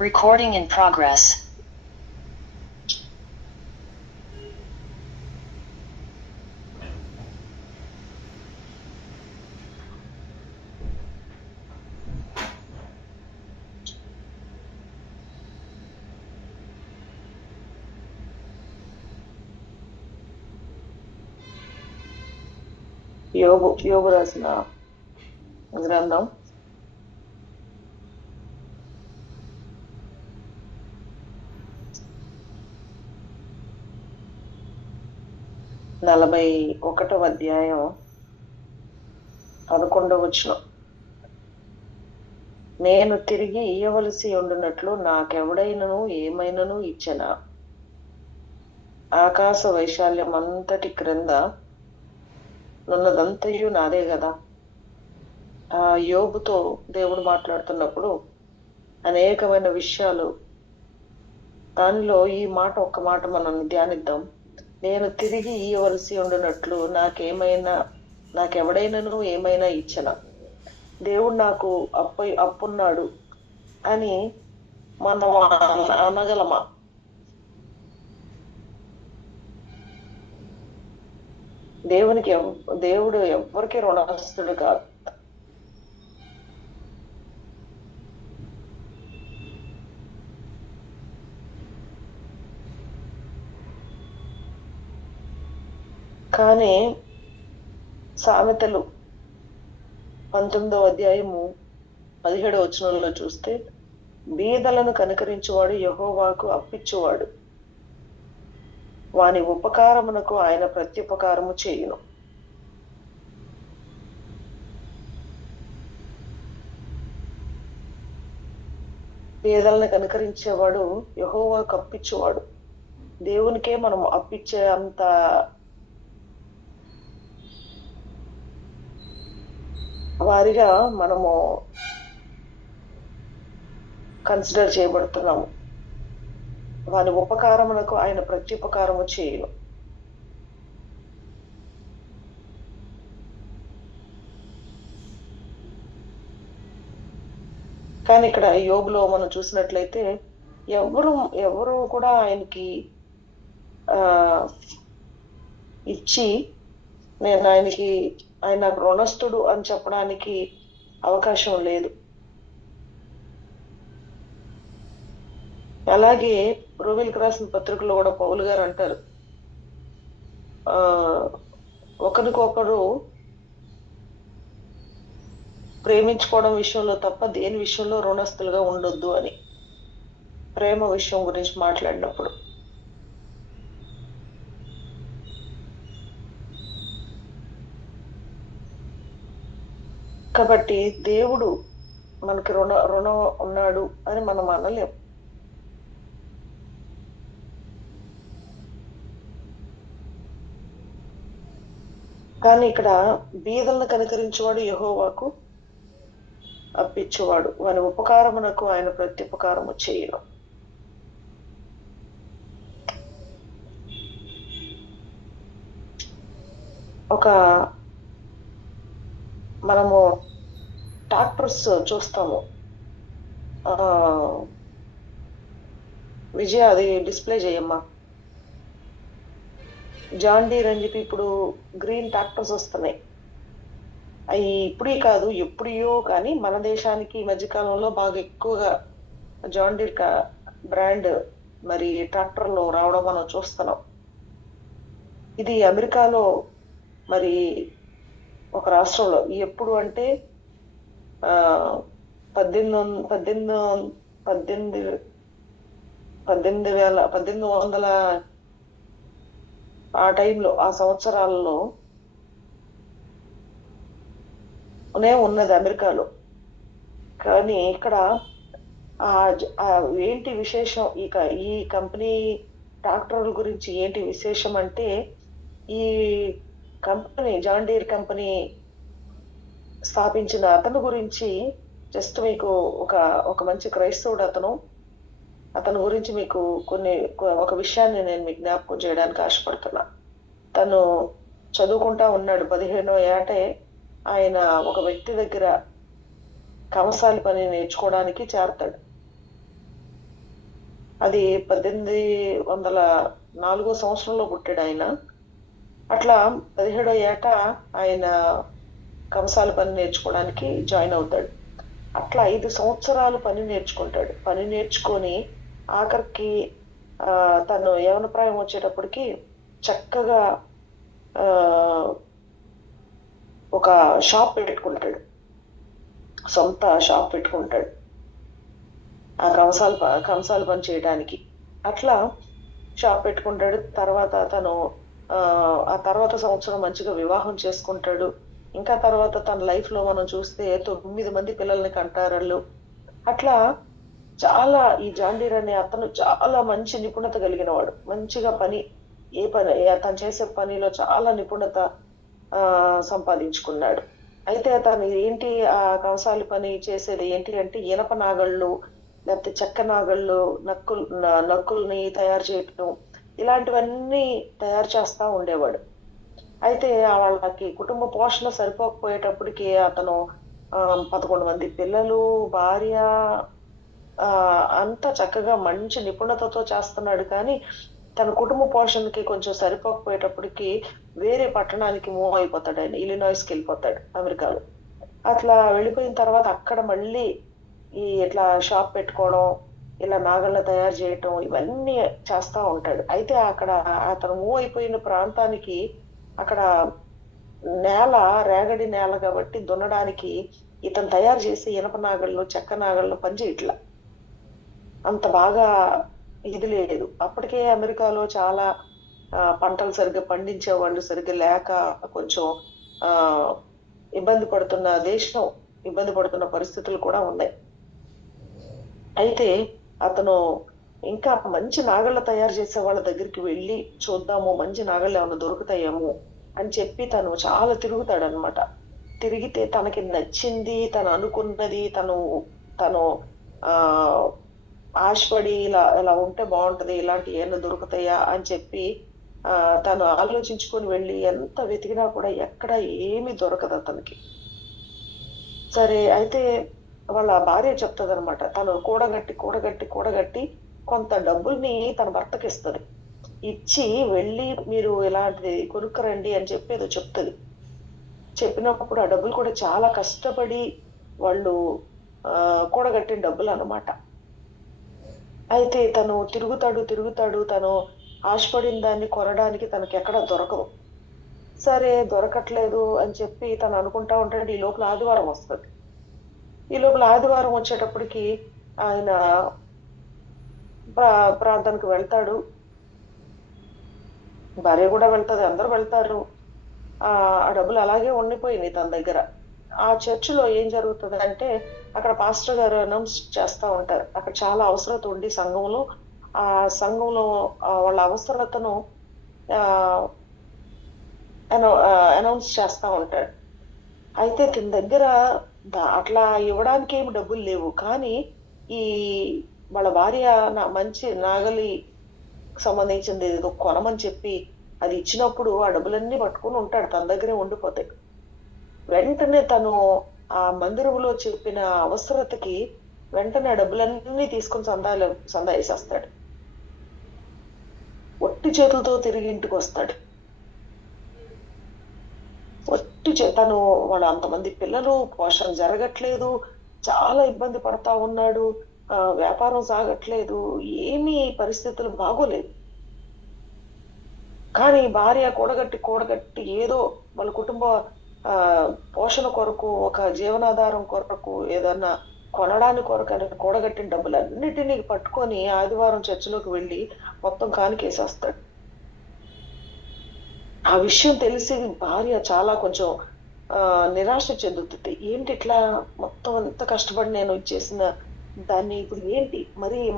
Recording in progress. యోబు రాసిన గ్రంథం 41వ అధ్యాయం 11వ వచనం. నేను తిరిగి ఇయ్యవలసి ఉండునట్లు నాకెవడైనను ఏమైనను ఇచ్చెనా? ఆకాశ వైశాల్యం అంతటి క్రింద నున్నదంతయు నాదే కదా. ఆ యోబుతో దేవుడు మాట్లాడుతున్నప్పుడు అనేకమైన విషయాలు, దానిలో ఈ మాట ఒక్క మాట మనం ధ్యానిద్దాం. నేను తిరిగి ఇయ్యవలసి ఉండునట్లు నాకెవడైనను ఏమైనా ఇచ్చనా? దేవుడు నాకు అప్పున్నాడు అని మనం అనగలమా? దేవుడు ఎవ్వరికి రుణస్తుడు కాదు. కానీ సామెతలు 19వ అధ్యాయము 17వ వచనంలో చూస్తే, బీదలను కనికరించువాడు యెహోవాకు అప్పిచ్చువాడు, వాని ఉపకారమునకు ఆయన ప్రత్యుపకారము చేయును. పేదలను కనికరించేవాడు యెహోవాకు అప్పిచ్చువాడు. దేవునికే మనం అప్పిచ్చే అంత వారిగా మనము కన్సిడర్ చేయబడుతున్నాము. వాని ఉపకారమునకు ఆయన ప్రత్యుపకారము చేయును. కానీ ఇక్కడ యోబులో మనం చూసినట్లయితే ఎవరు కూడా ఆయనకి ఇచ్చి ఆయన రుణస్థుడు అని చెప్పడానికి అవకాశం లేదు. అలాగే రోమిలికి రాసిన పత్రికలో కూడా పౌలు గారు అంటారు, ఒకరికొకరు ప్రేమించుకోవడం విషయంలో తప్ప దేని విషయంలో రుణస్థులుగా ఉండొద్దు అని, ప్రేమ విషయం గురించి మాట్లాడినప్పుడు. కాబట్టి దేవుడు మనకి రుణం ఉన్నాడు అని మనం అనలేం. కానీ ఇక్కడ బీదలను కనికరించేవాడు యెహోవాకు అప్పిచ్చువాడు, వాని ఉపకారమునకు ఆయన ప్రత్యుపకారము చేయును. మనము ట్రాక్టర్స్ చూస్తాము. విజయ అది డిస్ప్లే చేయమ్మా. జాన్ డీర్ అని చెప్పి ఇప్పుడు గ్రీన్ ట్రాక్టర్స్ వస్తున్నాయి. అవి ఇప్పుడే కాదు ఎప్పుడో, కానీ మన దేశానికి ఈ మధ్యకాలంలో బాగా ఎక్కువగా జాన్ డీర్ బ్రాండ్ మరి ట్రాక్టర్లు రావడం మనం చూస్తున్నాం. ఇది అమెరికాలో మరి ఒక రాష్ట్రంలో ఎప్పుడు అంటే 1800 ఆ టైంలో, ఆ సంవత్సరాలలో ఉన్నది అమెరికాలో. కానీ ఇక్కడ ఏంటి విశేషం, ఈ కంపెనీ ట్రాక్టర్ల గురించి ఏంటి విశేషం అంటే, ఈ కంపెనీ జాన్ డీర్ కంపెనీ స్థాపించిన అతను గురించి జస్ట్ మీకు ఒక మంచి క్రైస్తవుడు అతను గురించి మీకు ఒక విషయాన్ని నేను మీకు జ్ఞాపకం చేయడానికి ఆశపడుతున్నా. తను చదువుకుంటా ఉన్నాడు. 15వ ఏటే ఆయన ఒక వ్యక్తి దగ్గర కమసాలి పని నేర్చుకోవడానికి చేరతాడు. అది 1804 సంవత్సరంలో పుట్టాడు ఆయన. అట్లా 17వ ఏట ఆయన కంసాల పని నేర్చుకోవడానికి జాయిన్ అవుతాడు. అట్లా 5 సంవత్సరాలు పని నేర్చుకుంటాడు. పని నేర్చుకొని ఆఖరికి తను యవనప్రాయం వచ్చేటప్పటికి చక్కగా ఒక షాప్ పెట్టుకుంటాడు, సొంత షాప్ పెట్టుకుంటాడు ఆ కంసాల పని చేయడానికి. అట్లా షాప్ పెట్టుకుంటాడు. తర్వాత తను ఆ తర్వాత సంవత్సరం మంచిగా వివాహం చేసుకుంటాడు. ఇంకా తర్వాత తన లైఫ్ లో మనం చూస్తే 9 మంది పిల్లల్ని కంటారు. అట్లా చాలా ఈ జాన్ డీర్ అనే అతను చాలా మంచి నిపుణత కలిగిన వాడు. మంచిగా ఏ పని తను చేసే పనిలో చాలా నిపుణత సంపాదించుకున్నాడు. అయితే తను ఏంటి ఆ కంసాలి పని చేసేది ఏంటి అంటే ఇనప నాగళ్ళు, లేకపోతే చెక్క నాగళ్ళు, నక్కుల్ని తయారు చేయటం, ఇలాంటివన్నీ తయారు చేస్తా ఉండేవాడు. అయితే వాళ్ళకి కుటుంబ పోషణ సరిపోకపోయేటప్పటికి అతను 11 మంది పిల్లలు, భార్య అంతా చక్కగా మంచి నిపుణతతో చేస్తున్నాడు. కానీ తన కుటుంబ పోషణకి కొంచెం సరిపోకపోయేటప్పటికి వేరే పట్టణానికి మూవ్ అయిపోతాడు. ఆయన ఇలినాయిస్కి వెళ్ళిపోతాడు, అమెరికాలో. అట్లా వెళ్ళిపోయిన తర్వాత అక్కడ మళ్ళీ ఇట్లా షాప్ పెట్టుకోవడం, ఇలా నాగళ్ళ తయారు చేయటం, ఇవన్నీ చేస్తా ఉంటాడు. అయితే అక్కడ అతను మూవ్ అయిపోయిన ప్రాంతానికి అక్కడ నేల రేగడి నేల కాబట్టి దున్నడానికి ఇతను తయారు చేసి ఇనప నాగళ్ళు, చెక్క నాగళ్ళు పనిచేయట్లా, అంత బాగా ఇది లేదు. అప్పటికే అమెరికాలో చాలా పంటలు సరిగ్గా పండించే వాళ్ళు సరిగ్గా లేక కొంచెం ఇబ్బంది పడుతున్న పరిస్థితులు కూడా ఉన్నాయి. అయితే అతను ఇంకా మంచి నాగళ్ళ తయారు చేసే వాళ్ళ దగ్గరికి వెళ్ళి చూద్దాము, మంచి నాగళ్ళు ఏమైనా దొరుకుతాయేమో అని చెప్పి తను చాలా తిరుగుతాడు అనమాట. తిరిగితే తనకి నచ్చింది, తను అనుకున్నది, తను ఆశపడి ఇలా ఉంటే బాగుంటది, ఇలాంటి ఏమైనా దొరుకుతాయా అని చెప్పి తను ఆలోచించుకొని వెళ్ళి ఎంత వెతికినా కూడా ఎక్కడ ఏమీ దొరకదు అతనికి. సరే, అయితే వాళ్ళ భార్య చెప్తుంది అనమాట, తను కూడగట్టి కొంత డబ్బుల్ని తన భర్తకి ఇస్తుంది. ఇచ్చి వెళ్ళి మీరు ఇలాంటిది కొనుక్కరండి అని చెప్పి ఏదో చెప్తుంది. చెప్పినప్పుడు ఆ డబ్బులు కూడా చాలా కష్టపడి వాళ్ళు కూడగట్టిన డబ్బులు అనమాట. అయితే తను తిరుగుతాడు, తను ఆశపడిన దాన్ని కొనడానికి తనకి ఎక్కడ దొరకదు. సరే, దొరకట్లేదు అని చెప్పి తను అనుకుంటా ఉంటాడు. ఈ లోపల ఆదివారం వస్తుంది. ఈ లోపల ఆదివారం వచ్చేటప్పటికి ఆయన ప్రాంతానికి వెళ్తాడు, భార్య కూడా వెళ్తుంది, అందరూ వెళ్తారు. ఆ డబ్బులు అలాగే ఉండిపోయినాయి తన దగ్గర. ఆ చర్చిలో ఏం జరుగుతుంది అంటే అక్కడ పాస్టర్ గారు అనౌన్స్ చేస్తా ఉంటారు. అక్కడ చాలా అవసరత ఉండి సంఘంలో వాళ్ళ అవసరతను అనౌన్స్ చేస్తా ఉంటాడు. అయితే తన దగ్గర అట్లా ఇవ్వడానికి ఏమి డబ్బులు లేవు. కానీ ఈ వాళ్ళ భార్య మంచి నాగలి సంబంధించింది ఏదో కొనమని చెప్పి అది ఇచ్చినప్పుడు ఆ డబ్బులన్నీ పట్టుకుని ఉంటాడు, తన దగ్గరే ఉండిపోతాయి. వెంటనే తను ఆ మందిరంలో చెప్పిన అవసరతకి వెంటనే ఆ డబ్బులన్నీ తీసుకుని సందా వేసేస్తాడు. ఒట్టి చేతులతో తిరిగి ఇంటికి వస్తాడు. తను వాళ్ళ అంతమంది పిల్లలు, పోషణ జరగట్లేదు, చాలా ఇబ్బంది పడతా ఉన్నాడు, వ్యాపారం సాగట్లేదు, ఏమీ పరిస్థితులు బాగోలేదు. కానీ భార్య కూడగట్టి ఏదో వాళ్ళ కుటుంబ పోషణ కొరకు, ఒక జీవనాధారం కొరకు, ఏదన్నా కొనడానికి కొరకు అని కూడగట్టిన డబ్బులన్నిటినీ పట్టుకొని ఆదివారం చర్చిలోకి వెళ్ళి మొత్తం కానికేసేస్తాడు. ఆ విషయం తెలిసి భార్య చాలా కొంచెం నిరాశ చెందుతుంది. ఏంటి ఇట్లా మొత్తం అంత కష్టపడి నేను ఇచ్చేసిన దాన్ని ఇప్పుడు ఏంటి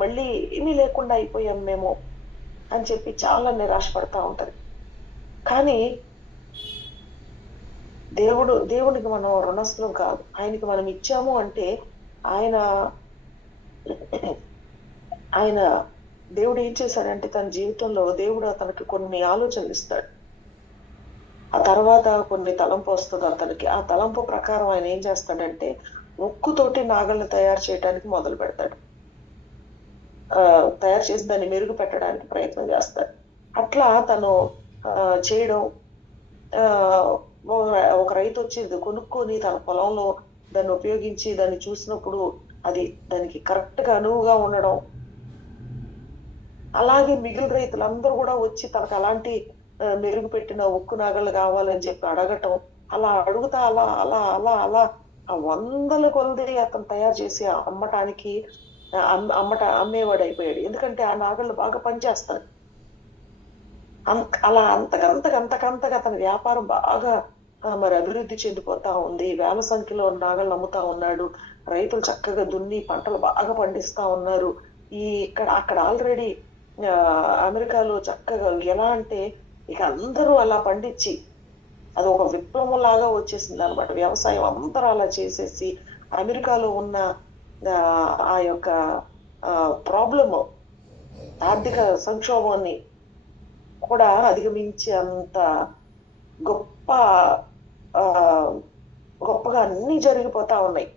మళ్ళీ ఏమీ లేకుండా అయిపోయాం మేము అని చెప్పి చాలా నిరాశ పడతా ఉంటది. కానీ దేవునికి మనం రుణస్థులం కాదు. ఆయనకి మనం ఇచ్చాము అంటే ఆయన దేవుడు ఏం చేశాడంటే తన జీవితంలో దేవుడు అతనికి కొన్ని ఆలోచనలు ఇస్తాడు. ఆ తర్వాత కొన్ని తలంపు వస్తుంది అతనికి. ఆ తలంపు ప్రకారం ఆయన ఏం చేస్తాడంటే ఉక్కుతోటి నాగల్ని తయారు చేయడానికి మొదలు పెడతాడు. తయారు చేసి దాన్ని మెరుగు పెట్టడానికి ప్రయత్నం చేస్తాడు. అట్లా తను చేయడం, ఒక రైతు వచ్చి కొనుక్కొని తన పొలంలో దాన్ని ఉపయోగించి దాన్ని చూసినప్పుడు అది దానికి కరెక్ట్ గా అనువుగా ఉండడం, అలాగే మిగిలిన రైతులందరూ కూడా వచ్చి తనకు అలాంటి మెరుగు పెట్టిన ఉక్కు నాగళ్ళు కావాలని చెప్పి అడగటం, అలా అడుగుతా అలా అలా అలా అలా ఆ వందల కొలది అతను తయారు చేసి అమ్మటానికి అమ్మేవాడు అయిపోయాడు. ఎందుకంటే ఆ నాగళ్ళు బాగా పనిచేస్తాయి. అలా అంతకంతగా అతని వ్యాపారం బాగా మరి అభివృద్ధి చెందిపోతా ఉంది. వేల సంఖ్యలో నాగళ్ళు అమ్ముతా ఉన్నాడు. రైతులు చక్కగా దున్ని పంటలు బాగా పండిస్తా ఉన్నారు. అక్కడ ఆల్రెడీ అమెరికాలో చక్కగా ఎలా అంటే ఇక అందరూ అలా పండించి అది ఒక విప్లవం లాగా వచ్చేసింది అనమాట. వ్యవసాయం అందరూ అలా చేసేసి అమెరికాలో ఉన్న ఆ యొక్క ప్రాబ్లము, ఆర్థిక సంక్షోభాన్ని కూడా అధిగమించి అంత గొప్పగా అన్ని జరిగిపోతా ఉన్నాయి.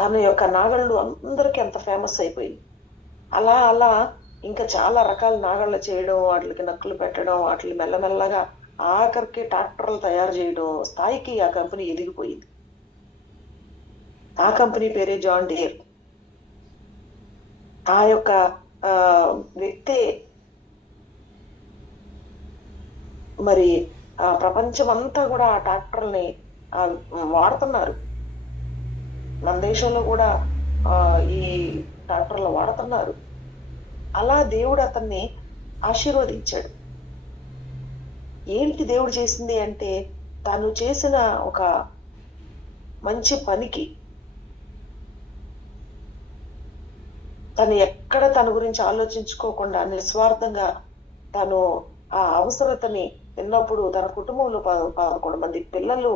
తన యొక్క నాగళ్ళు అందరికీ అంత ఫేమస్ అయిపోయింది. అలా అలా ఇంకా చాలా రకాల నాగళ్ళు చేయడం, వాటికి నక్కులు పెట్టడం, వాటిని మెల్లమెల్లగా ఆఖరికి ట్రాక్టర్లు తయారు చేయడం స్థాయికి ఆ కంపెనీ ఎదిగిపోయింది. ఆ కంపెనీ పేరే జాన్ డీర్. ఆ యొక్క వ్యక్తే మరి ప్రపంచం అంతా కూడా ఆ ట్రాక్టర్ని వాడుతున్నారు. మన దేశంలో కూడా ఈ ట్రాక్టర్లు వాడుతున్నారు. అలా దేవుడు అతన్ని ఆశీర్వదించాడు. ఏంటి దేవుడు చేసింది అంటే, తను చేసిన ఒక మంచి పనికి తను ఎక్కడ తన గురించి ఆలోచించుకోకుండా నిస్వార్థంగా తను ఆ అవసరతని విన్నప్పుడు తన కుటుంబంలో 11 మంది పిల్లలు,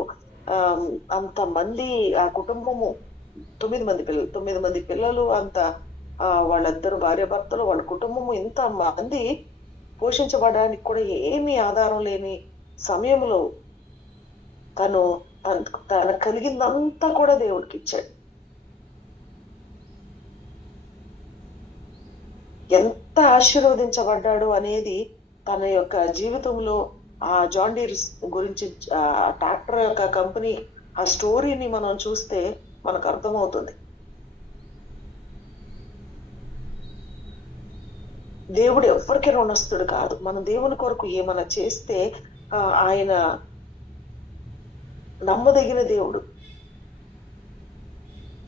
అంతమంది ఆ కుటుంబము 9 మంది పిల్లలు, అంత వాళ్ళిద్దరు భార్యాభర్తలు, వాళ్ళ కుటుంబము ఇంత మంది పోషించబడడానికి కూడా ఏమీ ఆధారం లేని సమయంలో తన కలిగిందంతా కూడా దేవుడికి ఇచ్చాడు. ఎంత ఆశీర్వదించబడ్డాడు అనేది తన యొక్క జీవితంలో ఆ జాన్ డీర్ గురించి, ట్రాక్టర్ యొక్క కంపెనీ ఆ స్టోరీని మనం చూస్తే మనకు అర్థమవుతుంది. దేవుడు ఎవరికి రుణస్తుడు కాదు. మనం దేవుని కొరకు ఏమైనా చేస్తే ఆయన నమ్మదగిన దేవుడు.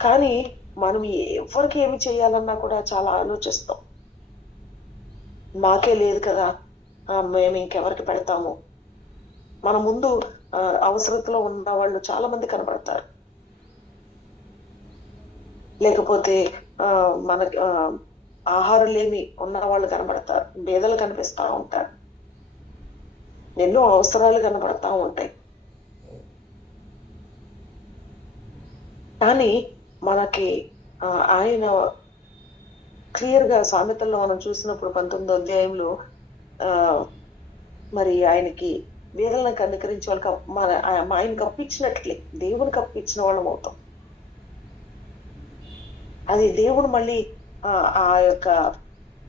కానీ మనం ఎవరికి ఏమి చేయాలన్నా కూడా చాలా ఆలోచిస్తాం. మాకే లేదు కదా, మేము ఇంకెవరికి పెడతాము. మన ముందు అవసరతలో ఉన్న వాళ్ళు చాలా మంది కనబడతారు. లేకపోతే మనకి ఆహారం లేని ఉన్న వాళ్ళు కనబడతారు, బేదలు కనిపిస్తా ఉంటారు, ఎన్నో అవసరాలు కనబడతా ఉంటాయి. కానీ మనకి ఆయన క్లియర్ గా సామెతల్లో మనం చూసినప్పుడు 19వ అధ్యాయంలో మరి ఆయనకి వేదలను కనికరించి వాళ్ళకి ఆయనకి అప్పించినట్లే దేవునికి అప్పించిన వాళ్ళం అవుతాం. అది దేవుడు మళ్ళీ ఆ యొక్క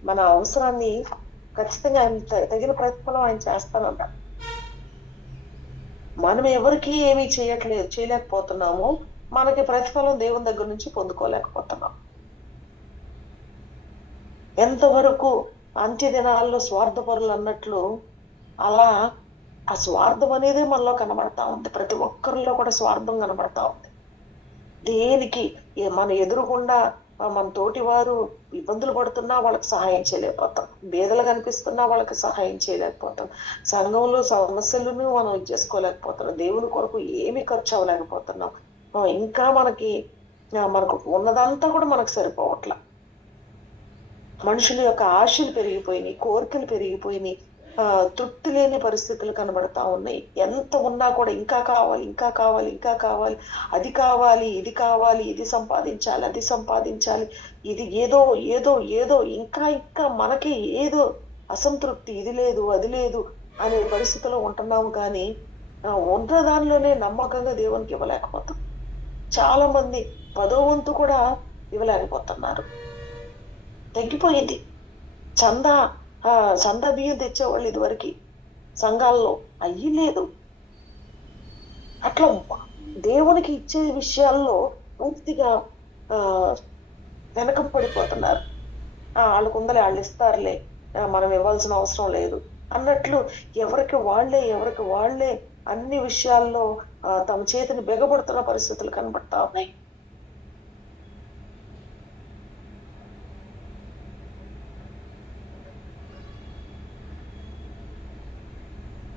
మన అవసరాన్ని ఖచ్చితంగా ఆయన తగిన ప్రతిఫలం ఆయన చేస్తానంట. మనం ఎవరికి ఏమీ చేయలేకపోతున్నాము, మనకి ప్రతిఫలం దేవుని దగ్గర నుంచి పొందుకోలేకపోతున్నాం. ఎంతవరకు అంత్య దినాల్లో స్వార్థపరులు అన్నట్లు అలా ఆ స్వార్థం అనేది మనలో కనబడతా ఉంది. ప్రతి ఒక్కరిలో కూడా స్వార్థం కనబడతా ఉంది. దేనికి మన ఎదురుగుండా మన తోటి వారు ఇబ్బందులు పడుతున్నా వాళ్ళకి సహాయం చేయలేకపోతాం, బేదలు కనిపిస్తున్నా వాళ్ళకి సహాయం చేయలేకపోతాం, సంఘంలో సమస్యలను మనం చేసుకోలేకపోతున్నాం, దేవుని కొరకు ఏమి ఖర్చు అవ్వలేకపోతున్నాం. ఇంకా మనకు ఉన్నదంతా కూడా మనకు సరిపోవట్లా. మనుషుల యొక్క ఆశలు పెరిగిపోయినాయి, కోరికలు పెరిగిపోయినాయి, తృప్తి లేని పరిస్థితులు కనబడతా ఉన్నాయి. ఎంత ఉన్నా కూడా ఇంకా కావాలి, ఇంకా కావాలి, ఇంకా కావాలి, అది కావాలి, ఇది కావాలి, ఇది సంపాదించాలి, అది సంపాదించాలి, ఇది ఏదో ఏదో ఏదో ఇంకా ఇంకా మనకి ఏదో అసంతృప్తి, ఇది లేదు అది లేదు అనే పరిస్థితిలో ఉంటున్నాము. కానీ ఉన్న దానిలోనే నమ్మకంగా దేవునికి ఇవ్వలేకపోతాం. చాలా మంది 10వ వంతు కూడా ఇవ్వలేకపోతున్నారు. తగ్గిపోయింది. చందా చందా బియ్యం తెచ్చేవాళ్ళు ఇదివరకు సంఘాల్లో, అయ్యి లేదు. అట్లా దేవునికి ఇచ్చే విషయాల్లో పూర్తిగా వెనక పడిపోతున్నారు. వాళ్ళకు ఉందలే, వాళ్ళు ఇస్తారులే, మనం ఇవ్వాల్సిన అవసరం లేదు అన్నట్లు ఎవరికి వాళ్లే అన్ని విషయాల్లో తమ చేతిని బిగబడుతున్న పరిస్థితులు కనబడతా ఉన్నాయి.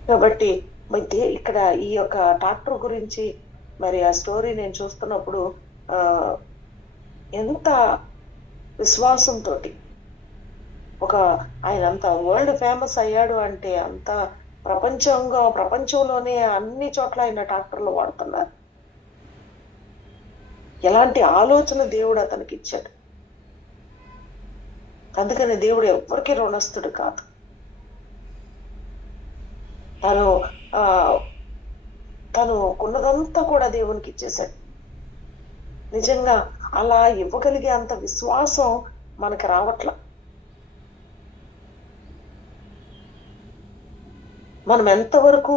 కాబట్టి ఇక్కడ ఈ యొక్క ట్రాక్టర్ గురించి మరి ఆ స్టోరీ నేను చూస్తున్నప్పుడు ఎంత విశ్వాసంతో ఆయన అంత వరల్డ్ ఫేమస్ అయ్యాడు అంటే అంత ప్రపంచంలోనే అన్ని చోట్ల ఆయన ట్రాక్టర్లు వాడుతున్నారు. ఎలాంటి ఆలోచన దేవుడు అతనికి ఇచ్చాడు. అందుకని దేవుడు ఎవరికి రుణస్థుడు కాదు. తను కొన్నదంతా కూడా దేవునికి ఇచ్చేశాడు. నిజంగా అలా ఇవ్వగలిగే అంత విశ్వాసం మనకి రావట్ల. మనం ఎంతవరకు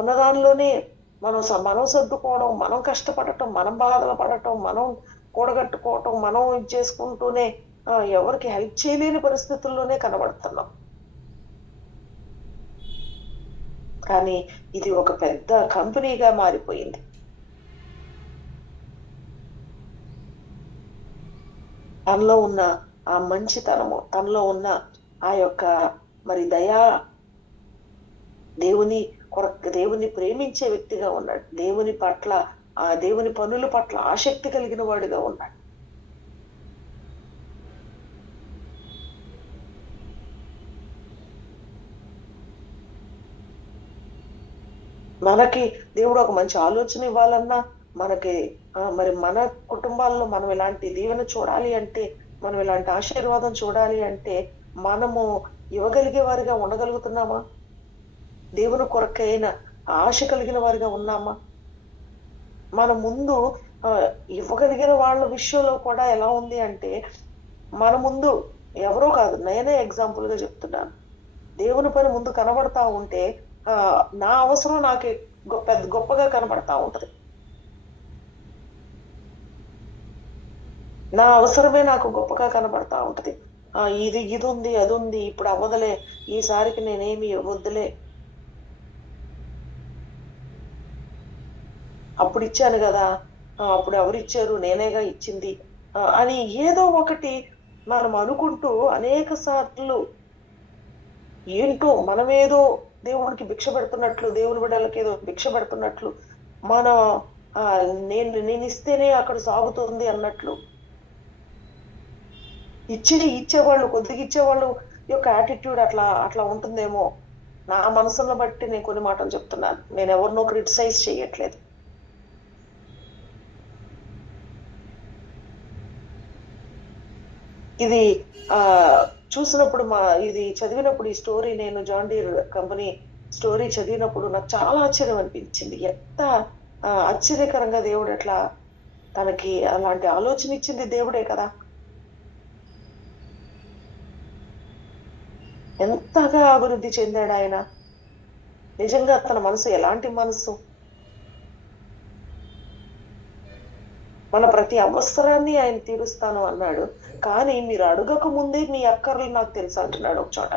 ఉన్నదానిలోనే మనం సర్దుకోవడం, మనం కష్టపడటం, మనం బాధలు పడటం, మనం కూడగట్టుకోవటం, మనం ఇది చేసుకుంటూనే ఎవరికి హెల్ప్ చేయలేని పరిస్థితుల్లోనే కనబడుతున్నాం. కానీ ఇది ఒక పెద్ద కంపెనీగా మారిపోయింది. తనలో ఉన్న ఆ మంచితనము, తనలో ఉన్న ఆ యొక్క మరి దయా, దేవుని ప్రేమించే వ్యక్తిగా ఉన్నాడు. దేవుని పట్ల, ఆ దేవుని పనుల పట్ల ఆసక్తి కలిగిన వాడిగా ఉన్నాడు. మనకి దేవుడు ఒక మంచి ఆలోచన ఇవ్వాలన్నా, మనకి మరి మన కుటుంబాల్లో మనం ఇలాంటి దీవెన చూడాలి అంటే, మనం ఇలాంటి ఆశీర్వాదం చూడాలి అంటే మనము ఇవ్వగలిగే వారిగా ఉండగలుగుతున్నామా? దేవుని కొరకైన ఆశ కలిగిన వారిగా ఉన్నామా? మన ముందు ఇవ్వగలిగిన వాళ్ళ విషయంలో కూడా ఎలా ఉంది అంటే, మన ముందు ఎవరో కాదు, నేనే ఎగ్జాంపుల్ గా చెప్తున్నాను. దేవుని పని ముందు కనబడతా ఉంటే నా అవసరం నాకు పెద్ద గొప్పగా కనబడతా ఉంటది. నా అవసరమే నాకు గొప్పగా కనబడతా ఉంటది. ఇది ఉంది, అది ఉంది, ఇప్పుడు అవ్వదులే, ఈసారికి నేనేమి ఇవ్వద్దులే, అప్పుడు ఇచ్చాను కదా, అప్పుడు ఎవరిచ్చారు, నేనేగా ఇచ్చింది అని ఏదో ఒకటి మనం అనుకుంటూ అనేక సార్లు ఏంటో మనమేదో దేవుడికి భిక్ష పెడుతున్నట్లు, దేవుని బిడ్డలకి ఏదో భిక్ష పెడుతున్నట్లు, మనం నేను ఇస్తేనే అక్కడ సాగుతుంది అన్నట్లు, ఇచ్చేవాళ్ళు, కొద్దిగా ఇచ్చేవాళ్ళు యొక్క యాటిట్యూడ్ అట్లా ఉంటుందేమో. నా మనసును బట్టి నేను కొన్ని మాటలు చెప్తున్నాను. నేను ఎవరినో క్రిటిసైజ్ చేయట్లేదు. ఇది చూసినప్పుడు ఇది చదివినప్పుడు, ఈ స్టోరీ నేను జాన్ డీర్ కంపెనీ స్టోరీ చదివినప్పుడు నాకు చాలా ఆశ్చర్యం అనిపించింది. ఎంత ఆశ్చర్యకరంగా దేవుడు ఎట్లా తనకి అలాంటి ఆలోచన ఇచ్చింది దేవుడే కదా. ఎంతగా అభివృద్ధి చెందాడు ఆయన. నిజంగా తన మనసు ఎలాంటి మనసు, మన ప్రతి అవసరాన్ని ఆయన తీరుస్తాను అన్నాడు. కానీ మీరు అడగక ముందే మీ అక్కర్లు నాకు తెలుసు అంటున్నాడు ఒక చోట.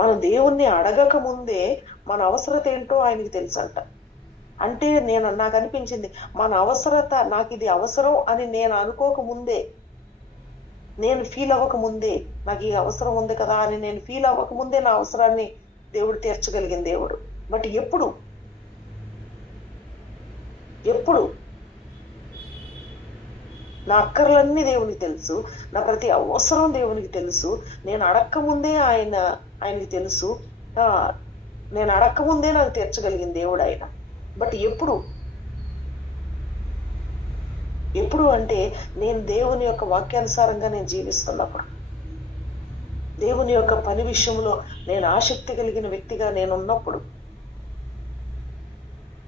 మనం దేవుణ్ణి అడగక ముందే మన అవసరత ఏంటో ఆయనకి తెలుసు అంట. అంటే నాకు అనిపించింది, మన అవసరత, నాకు ఇది అవసరం అని నేను అనుకోక ముందే, నేను ఫీల్ అవ్వక ముందే, నాకు ఈ అవసరం ఉంది కదా అని నేను ఫీల్ అవ్వక ముందే నా అవసరాన్ని దేవుడు తీర్చగలిగిన దేవుడు. బట్ ఎప్పుడు నా అక్కర్లన్నీ దేవునికి తెలుసు, నా ప్రతి అవసరం దేవునికి తెలుసు. నేను అడక్క ముందే ఆయనకి తెలుసు. నేను అడక్క ముందే నాకు తీర్చగలిగిన దేవుడు ఆయన. బట్ ఎప్పుడు అంటే నేను దేవుని యొక్క వాక్యానుసారంగా నేను జీవిస్తున్నప్పుడు, దేవుని యొక్క పని విషయంలో నేను ఆసక్తి కలిగిన వ్యక్తిగా నేను ఉన్నప్పుడు,